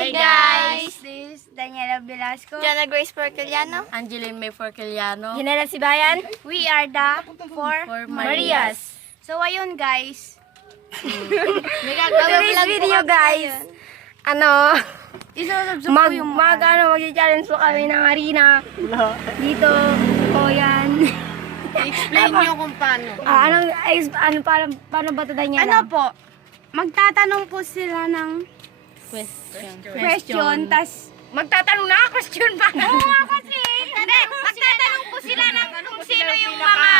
Hi guys! This is Daniela Velasco. Jana Grace Porceliano. Angeline May Forqueliano. Ginela Sibayan. We are the Four Marias. So ayun guys. May gagawin Today's vlog po video kami guys. ngayon. Isusubsub ko yung mag-challenge po kami ng arena. Dito. O yan. Explain nyo kung paano. Paano ba ito Daniela? Ano po? Magtatanong po sila ng question, tas magtatanong na question pa. Oo nga kasi. Magtatanong po sila ng kung sino yung mga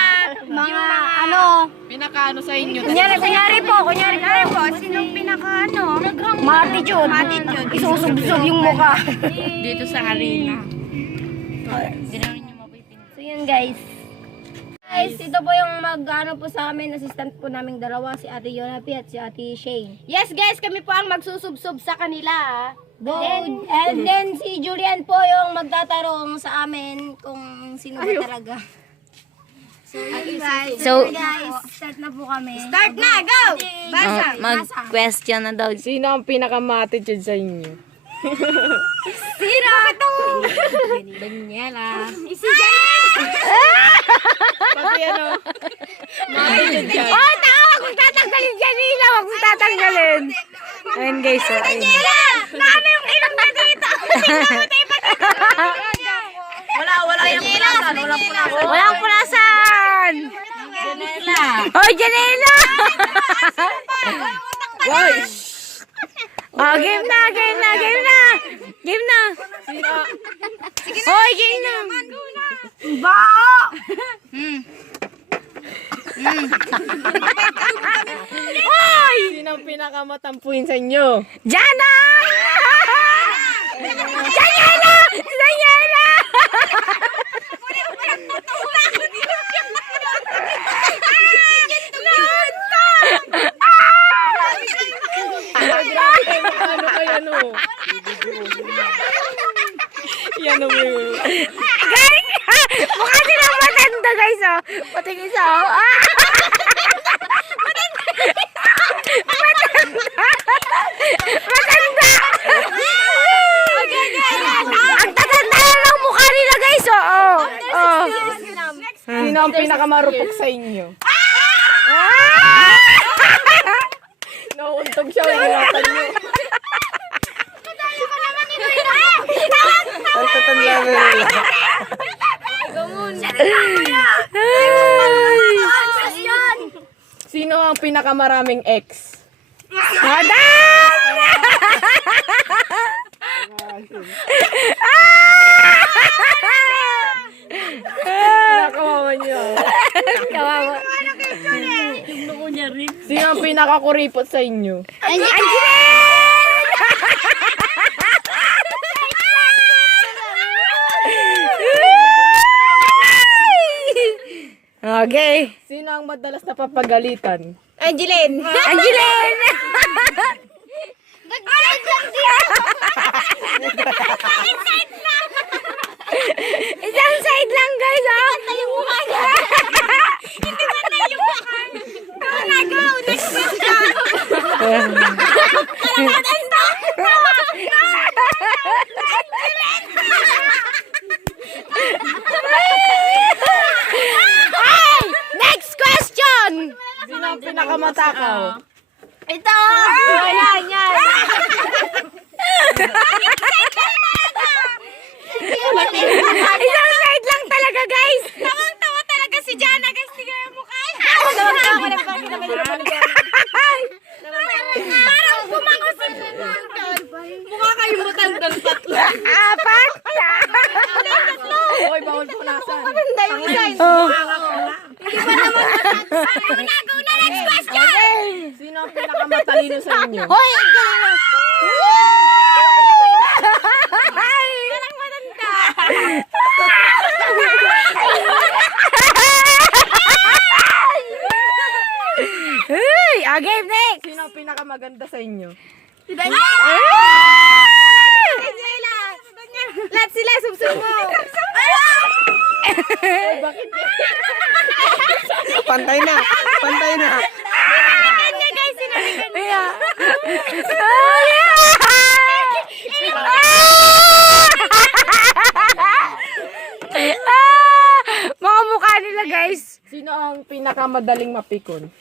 Pinakaano sa inyo? kunyari po, sinong pinaka Matitude. Isusubsob yung mukha. Dito sa arena. So yun guys. Guys, ito po yung po sa amin, assistant po naming dalawa, si Ate Yonapi at si Ate Shane. Yes guys, kami po ang magsusubsob sa kanila. And then si Julian po yung magtatarong sa amin kung sino ba talaga. So guys, start na po kami. Start na, go! Basa! Mag-question na daw. Sino ang pinaka-attitude sa inyo? Sino? Daniela. Si Jana! Pati ano? Ma-attitude ka. Oh, tawag kung tatanggalin Janila, wag kung tatanggalin. Ayun guys, so ayun. Nakami yung ilong na dito. Wala yung pulasan. Walang pulasan. Walang pulasan. Janela. Oh, Janela. Wow. Oh, game na. Hoy, game na. Bao! Hoy! Sino ang pinakamatampuin sa inyo? Jana! Daniela! Daniela! Ano kaya no? Yan ang yun. Guys! Mukha silang matanda guys oh. Patingin sa oh. Matanda! Ang tatanda na ng mukha nila guys oh. Sino ang pinakamarupok sa inyo? Nauuntog siya. Ingatan nyo. Ang tatanda na nila. Sino ang pinakamaraming ex? Pinakawawa niyo. Kawawa. Sino ang pinakakuripot sa inyo? Okay. Sino ang madalas na papagalitan? Angeline! Isang side lang guys oh. Yung mukha niya. Hindi ba na yung mukha? Go! Next question! Hey! Next question! Sino ang pinakamatakaw? Ito! Yan! Isang side lang talaga guys! Tawang-tawa talaga si Jana guys! Tingnan yung mukha niya! Parang bumango si Mukha kayong matandang tatlo. Apat! Hoy, bawal punasan. Maganda yung design! Hindi pa naman go na! Next question! Sino ang pinakamatalino sa inyo? Hoy! Ang galing mo! Parang matanda! Hey! Game next! Sino ang pinakamaganda sa inyo? Si Daniela! Lahat sila sumsumo! Bakit? Pantay na! Kanya guys, sinabi ka niya. pinakamadaling mapikon?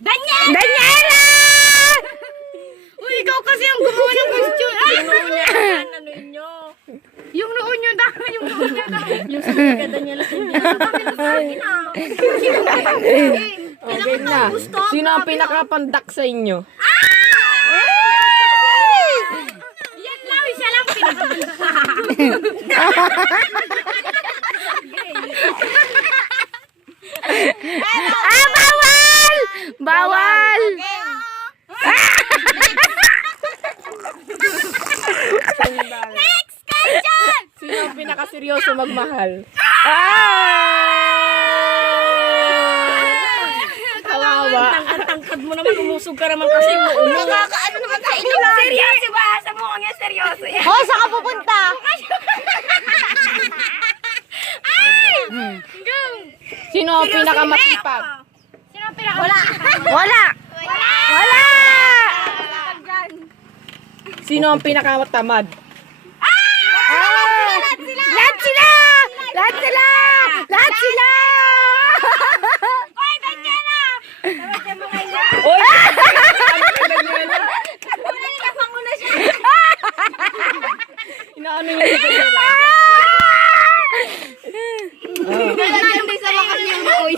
Daniela! Uy, ikaw kasi ang gumawa ng question. Ay! Ano inyo? Yung noon yun daw. Yung noon yun daw. Yung sa mga Daniela sa inyo. Okay na. Sino ang pinakapandak sa inyo? Yan lang, siya lang pinagpapalda. Bawal! Bawal! Sino ang pinakaseryoso magmahal? Kawawa. Tangkad mo naman, umusog ka naman kasi mo. Nakakaano naman sa inyo. Seryoso ba? Sa mukha niya seryoso yan. Oh, saan ka pupunta? Sino ang pinakamasipag? Sino ang pinaka... Wala! Wala! Sino ang pinakamatamad? Lahat sila! Lahat sila! Lahat sila! Hoy, Daniela! Tawag mo ngayon. Oy! Wala nila panguna siya. Inaano niya si Daniela? Lalagyan din sa wakas niyang nooy.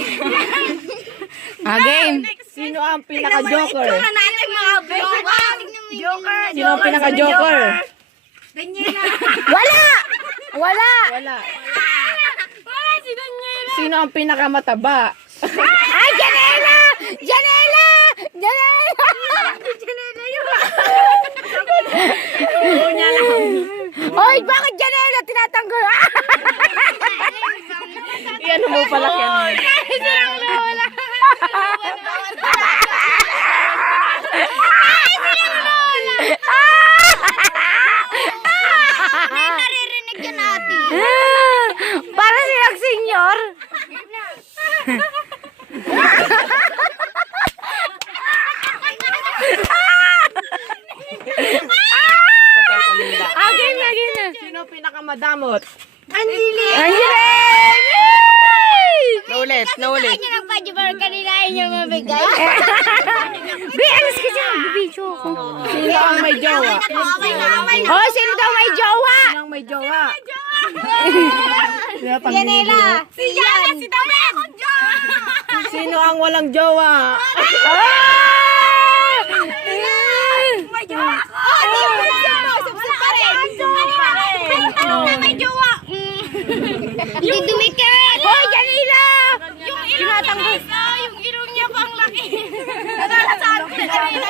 Game. Sino ang pinaka-joker? Ito na natin mga Joker. Sino ang pinaka-joker? Daniela. Wala! Wala! Wala. Wala si Daniela. Sino ang pinakamataba? Ay, Janela! Janela! Janela! Janela yun. Hoy, bakit Janela tinatanggol? Iyan mo pala yan. Silang lola. May naririnig yan ate. Para silang senyor. Game na, game na. Sino ang pinakamadamot? Anjili. Angeline! Naulit, naulit. Kanya ng pajibar kanina niya mabigay. Be, alas kasi magbibidyo ko. Sino ang may jowa? Oh, sino daw may jowa? Sino ang may jowa? Janela. Si Jana, si Dami akong jowa. Sino ang walang jowa? May jowa ako. Di mo na subsub pa rin. Ano na may jowa? Hindi dumikit. Hoy, Janila! Yung ilong niya kasi, yung ilong niya pang laki. Nakakasabi ko kanina.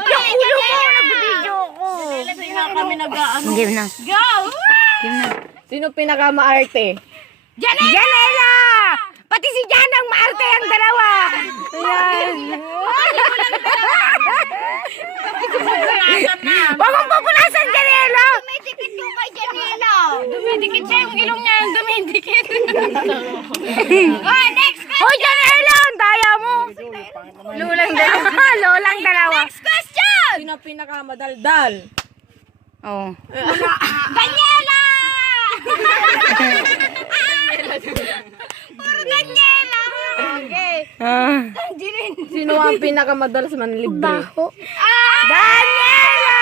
Yung ulo mo, nagbibidyo ko. Kami nag-aano. Game na. Go! Game na. Sino pinakamaarte? Janela! Pati si Jan ang maarte ang dalawa. Ayan. Huwag mong pupunasan, Janela! Dumidikit yung kay Janela. Dumidikit siya, yung ilong niya yung dumidikit. Oh, next question! Hoy, Janela! Ang daya mo! Lulang dalawa. Lulang dalawa. Next question! Sino ang pinakamadaldal? Oh. Daniela! Puro Daniela! Okay. Sino ang pinakamadalas manlibre? Daniela!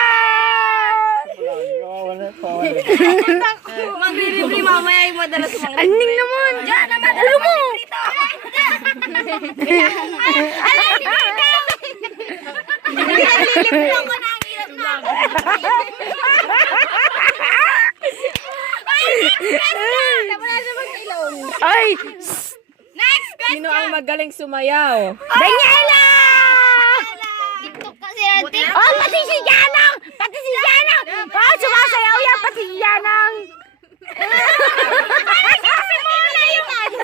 Magriribre mamaya yung madalas mga Aning naman. Diyan naman! Ulo mo! Nililibre ko na ang hirap na. Ay! Next question! Sino ang magaling sumayaw? Daniela! TikTok kasi natin. Oh, pati si Janang! Pati si Janang! Oh, sumasayaw yan, pati si Janang! Simula yung ano.